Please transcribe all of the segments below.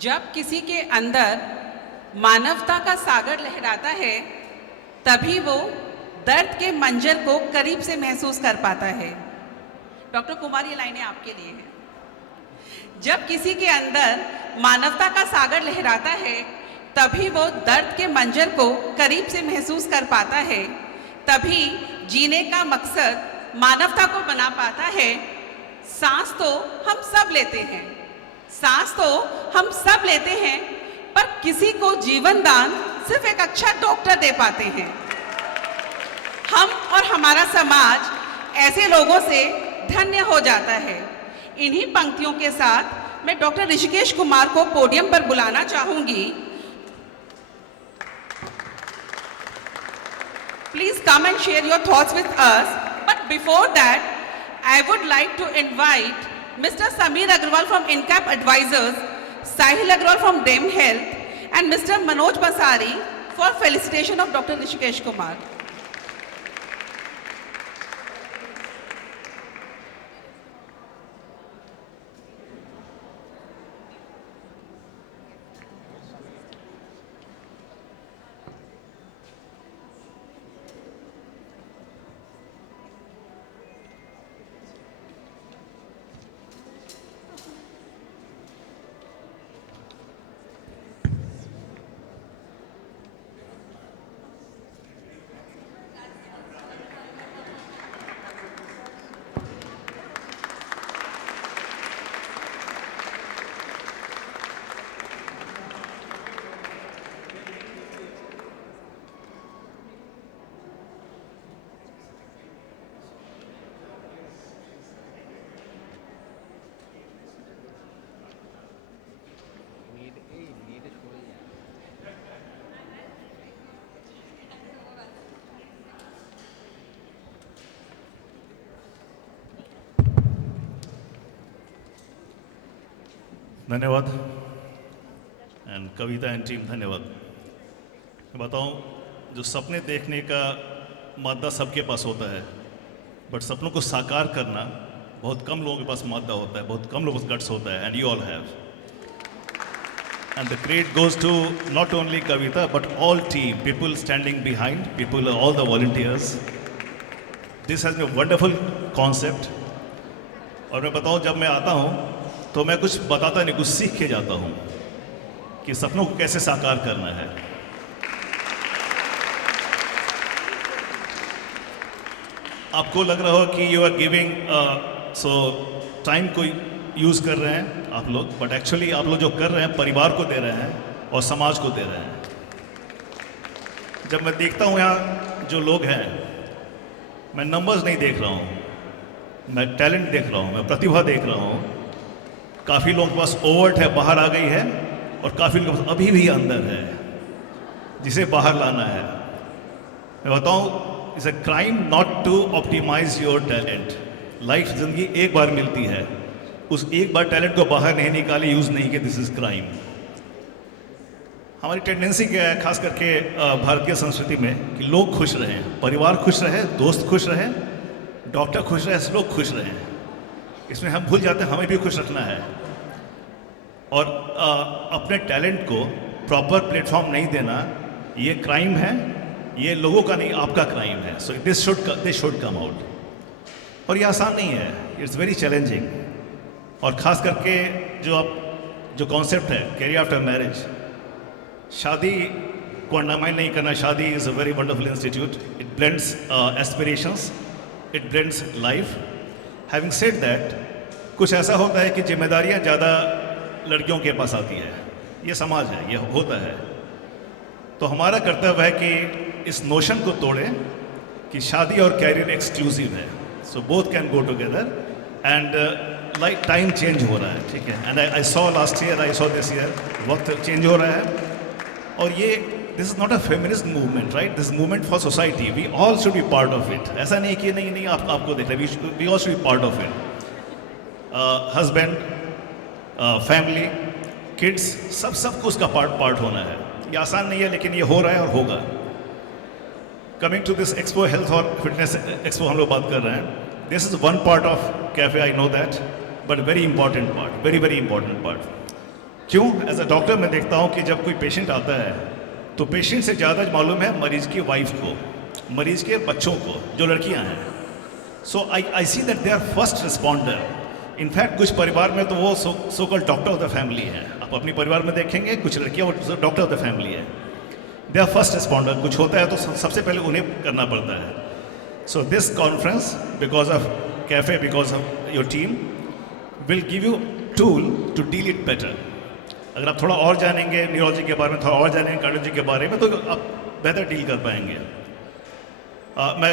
जब किसी के अंदर मानवता का सागर लहराता है तभी वो दर्द के मंजर को करीब से महसूस कर पाता है। डॉक्टर कुमार, ये लाइनें आपके लिए हैं। जब किसी के अंदर मानवता का सागर लहराता है तभी वो दर्द के मंजर को करीब से महसूस कर पाता है, तभी जीने का मकसद मानवता को बना पाता है। सांस तो हम सब लेते हैं, सांस तो हम सब लेते हैं, पर किसी को जीवन दान सिर्फ एक अच्छा डॉक्टर दे पाते हैं। हम और हमारा समाज ऐसे लोगों से धन्य हो जाता है। इन्हीं पंक्तियों के साथ मैं डॉक्टर ऋषिकेश कुमार को पोडियम पर बुलाना चाहूंगी। Please come and share your thoughts with us. But before that, I would like to invite Mr. Sameer Agrawal from INCAP Advisors, Sahil Agrawal from DEM Health, and Mr. Manoj Basari for felicitation of Dr. Hrishikesh Kumar. धन्यवाद and Kavita and team धन्यवाद। मैं बताऊं, जो सपने देखने का मादा सबके पास होता है, बट सपनों को साकार करना बहुत कम लोगों के पास मादा होता है, बहुत कम लोगों के पास गट्स होता है, and you all have. And the credit goes to not only Kavita but all team, people standing behind, people, all the volunteers. This has be wonderful concept. और मैं बताऊं, जब मैं आता हूं तो मैं कुछ बताता नहीं, कुछ सीख के जाता हूं कि सपनों को कैसे साकार करना है। आपको लग रहा हो कि you are giving, so time को यूज कर रहे हैं आप लोग, बट एक्चुअली आप लोग जो कर रहे हैं परिवार को दे रहे हैं और समाज को दे रहे हैं। जब मैं देखता हूं यहाँ जो लोग हैं, मैं नंबर्स नहीं देख रहा हूं, मैं टैलेंट देख रहा हूं, मैं प्रतिभा देख रहा हूं। काफ़ी लोगों के पास ओवर्ट है, बाहर आ गई है, और काफ़ी लोगों के पास अभी भी अंदर है जिसे बाहर लाना है। मैं बताऊं, it's a crime not to optimise your talent. Life, जिंदगी एक बार मिलती है, उस एक बार टैलेंट को बाहर नहीं निकाले, यूज़ नहीं किया, दिस इज क्राइम। हमारी टेंडेंसी क्या है, खास करके भारतीय संस्कृति में, कि लोग खुश रहें, परिवार खुश रहे, दोस्त खुश रहे, डॉक्टर खुश रहे, लोग खुश रहें। इसमें हम भूल जाते हैं हमें भी खुश रखना है, और अपने टैलेंट को प्रॉपर प्लेटफॉर्म नहीं देना, ये क्राइम है। ये लोगों का नहीं, आपका क्राइम है। So this should come out. और ये आसान नहीं है, इट्स वेरी चैलेंजिंग। और ख़ास करके जो कॉन्सेप्ट है कैरियर आफ्टर मैरिज, शादी को अंडरमाइन नहीं करना। शादी is a very wonderful institute, it blends aspirations, it blends life. Having said that, कुछ ऐसा होता है कि जिम्मेदारियां ज़्यादा लड़कियों के पास आती है, ये समाज है, ये होता है। तो हमारा कर्तव्य है कि इस नोशन को तोड़ें कि शादी और कैरियर एक्सक्लूसिव है। So both can go together, and like time change हो रहा है, ठीक है। And I saw last year, I saw this year, वक्त चेंज हो रहा है। और ये this is not a feminist movement, right, this movement for society, we all should be part of it. ऐसा नहीं कि नहीं आपको देख रहे, we all should be part of it. Husband, family, kids, सबको उसका पार्ट होना है। ये आसान नहीं है, लेकिन ये हो रहा है और होगा। Coming to this expo, health और फिटनेस एक्सपो हम लोग बात कर रहे हैं। This is one part of cafe, I know that, but very important part, very very important part. क्यों? एज अ डॉक्टर मैं देखता हूँ कि जब कोई पेशेंट आता है तो पेशेंट से ज़्यादा मालूम है मरीज की वाइफ को, मरीज के बच्चों को, जो लड़कियाँ हैं. So I see that they are first responder. In fact कुछ परिवार में तो वो so called doctor of the family है. आप अपने परिवार में देखेंगे कुछ लड़कियाँ वो डॉक्टर ऑफ द फैमिली है. They are first responder. कुछ होता है तो सबसे पहले उन्हें करना पड़ता है. So this conference, because of cafe, because of your team, will give you tool to deal it better. अगर आप थोड़ा और जानेंगे न्यूरोलॉजी के बारे में, थोड़ा और जानेंगे कार्डियोलॉजी के बारे में, तो आप बेहतर डील कर पाएंगे. मैं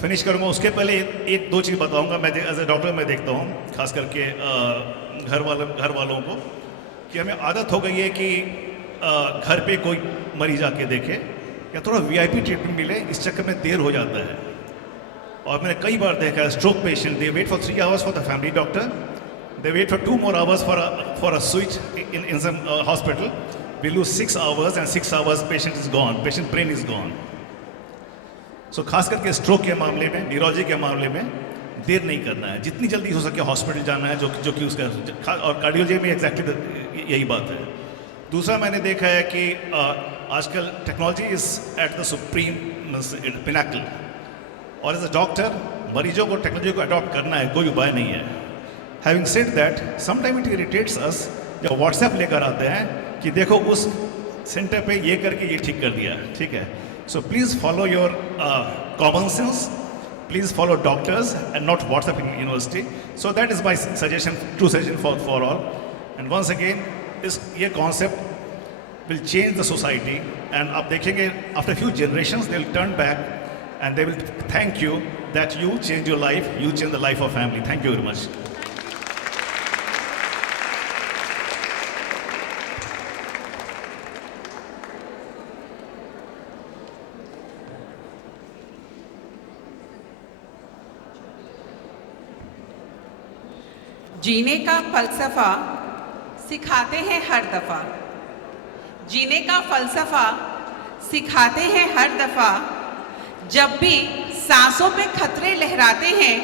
फिनिश करूँगा. उसके पहले एक दो चीज़ बताऊँगा. मैं एज ए डॉक्टर मैं देखता हूँ खास करके घर वालों को कि हमें आदत हो गई है कि घर पे कोई मरीज आके देखे या थोड़ा वीआईपी ट्रीटमेंट मिले, इस चक्कर में देर हो जाता है. और मैंने कई बार देखा है stroke patient, they wait for 3 hours for the family doctor, they wait for 2 more hours for a switch in some hospital. We lose 6 hours and 6 hours patient is gone, patient brain is gone. So खास करके stroke के मामले में, neurology के मामले में देर नहीं करना है. जितनी जल्दी हो सके हॉस्पिटल जाना है, जो कि उसका, और कार्डियोलॉजी में एग्जैक्टली यही बात है. दूसरा मैंने देखा है कि आजकल technology is at the supreme Pinnacle, और एज अ डॉक्टर मरीजों को टेक्नोलॉजी को अडॉप्ट करना है, कोई उपाय नहीं है. Having said that, sometimes it irritates us जब व्हाट्सएप लेकर आते हैं कि देखो उस सेंटर पे ये करके ये ठीक कर दिया. ठीक है. So please follow your common sense, please follow doctors and not WhatsApp in university. So that is my suggestion, true suggestion for all. And once again ये concept will change the society, and आप देखेंगे after few generations they will turn back and they will thank you that you change your life, you change the life of family. Thank you very much. जीने का फलसफा सिखाते हैं हर दफ़ा, जीने का फलसफा सिखाते हैं हर दफ़ा. जब भी सांसों पे खतरे लहराते हैं,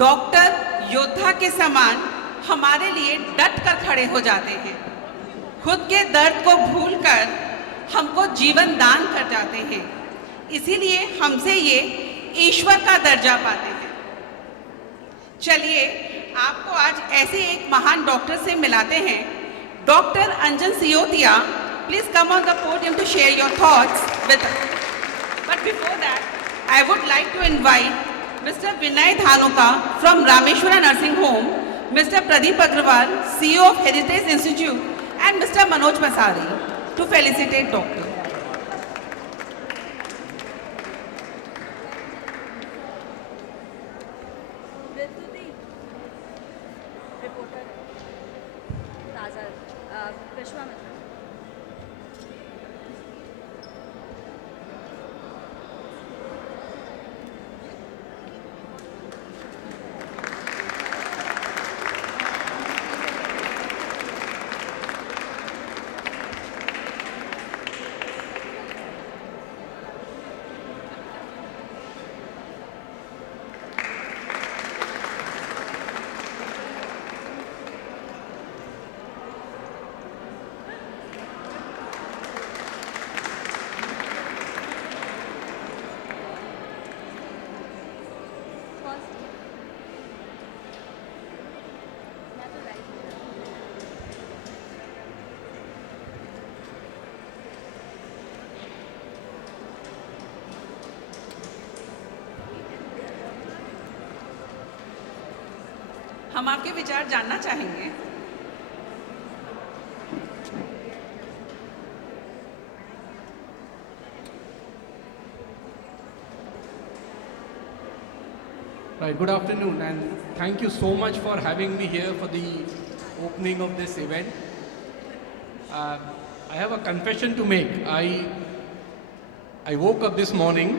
डॉक्टर योद्धा के समान हमारे लिए डट कर खड़े हो जाते हैं. खुद के दर्द को भूलकर हमको जीवन दान कर जाते हैं. इसीलिए हमसे ये ईश्वर का दर्जा पाते हैं. चलिए आपको आज ऐसे एक महान डॉक्टर से मिलाते हैं. Doctor Anjan Siotia, please come on the podium to share your thoughts with us. But before that I would like to invite mister Vinay Dhanuka from Rameshwara nursing home, mister Pradeep Agarwal, CEO of Heritage Institute, and Mr. Manoj Masari to felicitate Dr. Reporter ताज़ा विश्वामित्र. हम आपके विचार जानना चाहेंगे. Right, good afternoon, and thank you so much for having me here for the opening of this event. I have a confession to make. I woke up this morning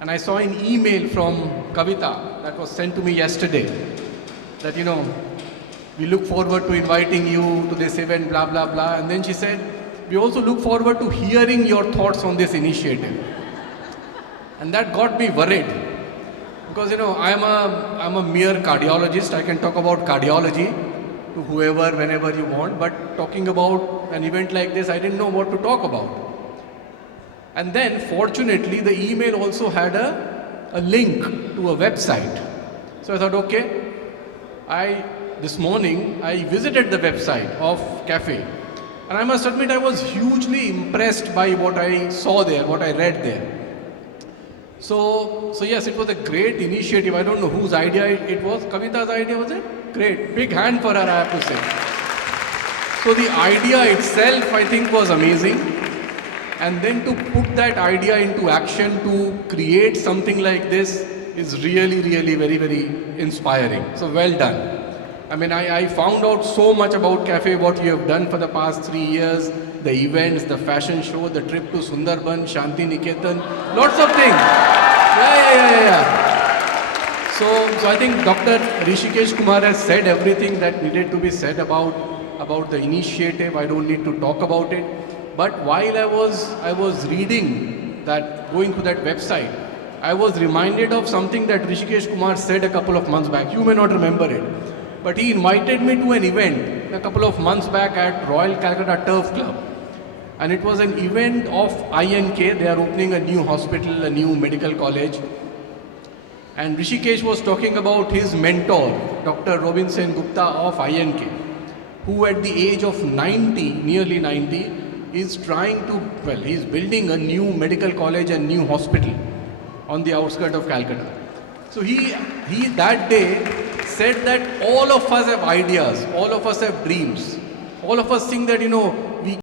and I saw an email from Kavita that was sent to me yesterday that, you know, we look forward to inviting you to this event, blah, blah, blah. And then she said, we also look forward to hearing your thoughts on this initiative. And that got me worried. Because, you know, I'm a mere cardiologist. I can talk about cardiology. to whoever, whenever you want. But talking about an event like this, I didn't know what to talk about. And then, fortunately, the email also had a link to a website. So I thought, okay, this morning I visited the website of Cafe. And I must admit, I was hugely impressed by what I saw there, what I read there. So yes, it was a great initiative. I don't know whose idea it was. Kavita's idea, was it? Great. Big hand for her, I have to say. So the idea itself, I think, was amazing. And then to put that idea into action, to create something like this is really, really very, very inspiring. So well done. I mean, I found out so much about Cafe, what you have done for the past 3 years, the events, the fashion show, the trip to Sundarban, Shanti Niketan, lots of things. Yeah. So I think Dr. Rishikesh Kumar has said everything that needed to be said about the initiative. I don't need to talk about it. But while I was reading that, going to that website, I was reminded of something that Rishikesh Kumar said a couple of months back. You may not remember it. But he invited me to an event a couple of months back at Royal Calcutta Turf Club. And it was an event of INK. They are opening a new hospital, a new medical college. And Rishikesh was talking about his mentor, Dr. Robinson Gupta of INK, who at the age of 90, nearly 90, is he's building a new medical college and new hospital on the outskirts of Calcutta. So he that day said that all of us have ideas, all of us have dreams, all of us think that, we